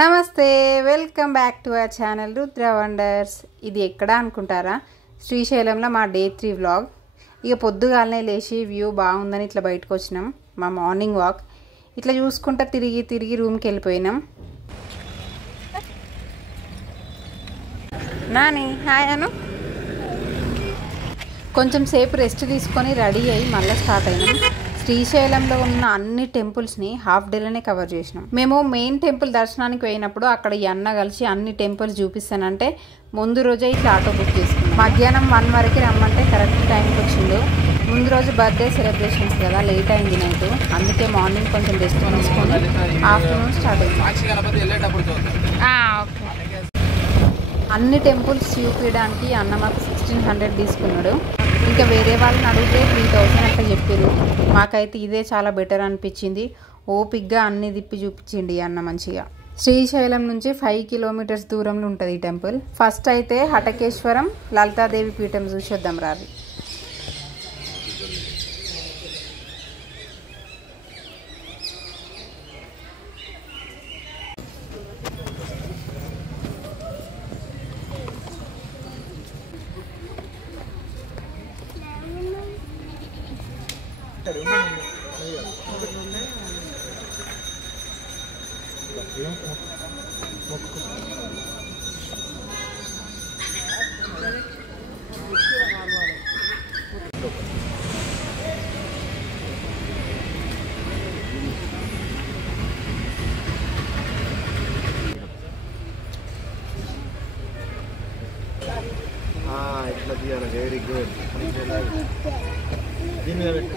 నమస్తే, welcome back to our channel Rudra wonders. ఇది ఎక్కడ అనుకుంటారా? శ్రీశైలంలో మా డే 3 వ్లాగ్. ఇక పొద్దుగాలనే లేచి వ్యూ బాగుందని ఇట్లా బయటకు వచ్చినాం. మా మార్నింగ్ వాక్ ఇట్లా చూసుకుంటా తిరిగి తిరిగి రూమ్కి వెళ్ళిపోయినాం. నాని హాయ్ అను. కొంచెం సేపు రెస్ట్ తీసుకొని రెడీ అయ్యి మళ్ళీ స్టార్ట్ అయినాం. శ్రీశైలంలో ఉన్న అన్ని టెంపుల్స్ని హాఫ్ డేలోనే కవర్ చేసినాం. మేము మెయిన్ టెంపుల్ దర్శనానికి పోయినప్పుడు అక్కడ ఈ అన్న కలిసి అన్ని టెంపుల్స్ చూపిస్తానంటే ముందు రోజే ఇట్లా ఆటో బుక్ చేసుకున్నాం. మధ్యాహ్నం 1 వరకు రమ్మంటే కరెక్ట్ టైంకి వచ్చిండు. ముందు రోజు బర్త్డే సెలబ్రేషన్స్ కదా, లేట్ అయింది నైట్. అందుకే మార్నింగ్ కొంచెం రెస్ట్ తీసుకొని ఆఫ్టర్నూన్ స్టార్ట్ అయింది. అన్ని టెంపుల్స్ చూపించడానికి అన్న మాకు 1600 తీసుకున్నాడు. ఇంకా వేరే వాళ్ళని అడిగితే 3000 అట్లా చెప్పారు. మాకైతే ఇదే చాలా బెటర్ అనిపించింది. ఓపిక్గా అన్ని తిప్పి చూపించింది అన్న మంచిగా. శ్రీశైలం నుంచి 5 కిలోమీటర్స్ దూరంలో ఉంటుంది ఈ టెంపుల్. ఫస్ట్ అయితే హటకేశ్వరం లలితాదేవి పీఠం చూసొద్దాం రావి. Very good. Give me a bit.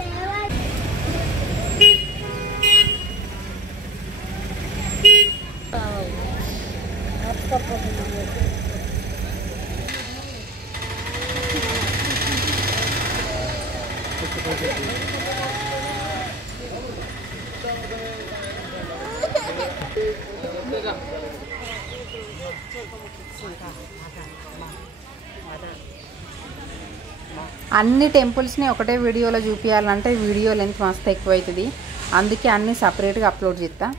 అన్ని టెంపుల్స్ని ఒకటే వీడియోలో చూపించాలంటే వీడియో లెంత్ మస్తు ఎక్కువ అవుతుంది. అందుకే అన్నీ సపరేట్గా అప్లోడ్ చేస్తా.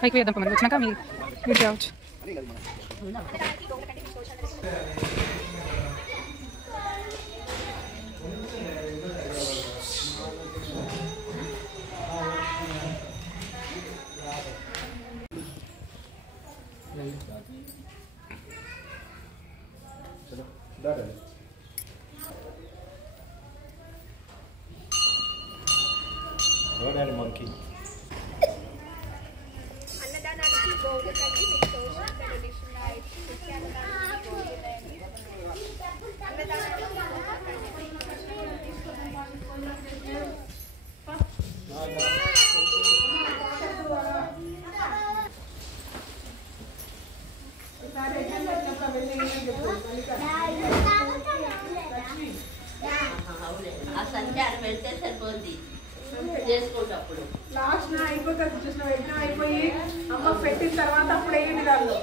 పైకి వేద్దాం, మరి వచ్చినాక మీరు వీడి కావచ్చు. Monkey. సంచారం వెళ్తే సరిపోద్ది చేసుకుంటప్పుడు లాస్ట్ నా అయిపోతుంది. చూసిన వెంటనే అయిపోయి అమ్మ పెట్టిన తర్వాత అప్పుడు వేయండి దానిలో.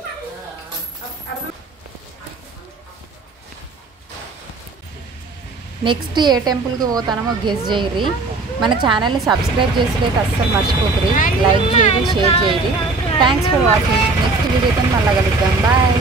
నెక్స్ట్ ఏ టెంపుల్కి పోతానో గెస్ చేయరి. మన ఛానల్ని సబ్స్క్రైబ్ చేసేదైతే అస్సలు మర్చిపోకరి. లైక్ చేయరి, షేర్ చేయరి. Thanks for watching. నెక్స్ట్ వీడియోతో మళ్ళీ కలుద్దాం. బాయ్.